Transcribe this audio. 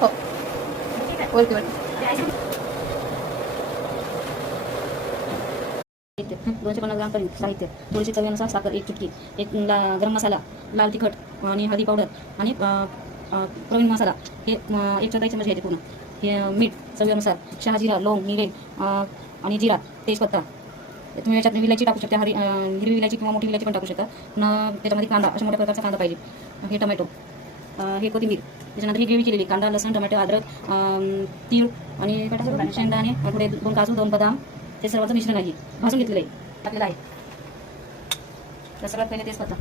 हो वरती वरती 250 ग्राम करील साहित्य, थोडीशी चवीनुसार साखर 1 चुटकी, एक गरम मसाला, लाल तिखट आणि हळदी पावडर आणि प्रवीण मसाला हे 1/4 चमच घ्यायचे पूर्ण. हे मीठ चवीनुसार, शहाजिरा, लवंग, मिरे आणि जिरा, तेजपत्ता. तुम्ही याच्यात विलायची टाकू शकता, हिरवी विलायची किंवा मोठी विलायची पण टाकू शकता. त्याच्यामध्ये कांदा, अशा मोठ्या प्रकारचा कांदा पाहिजे. हे टमॅटो, हे कोथिंबीर, त्याच्यानंतर ही ग्रेव्ही केलेली कांदा, लसूण, टमॅटो, अद्रक, तीळ आणि शेंगदाणे, थोडे 2 काजू, 2 बदाम, ते सर्वांचं मिश्रण आहे, भाजून घेतलेलं आहे, टाकलेलं आहे. तर सगळ्यात पहिले तेजपत्ता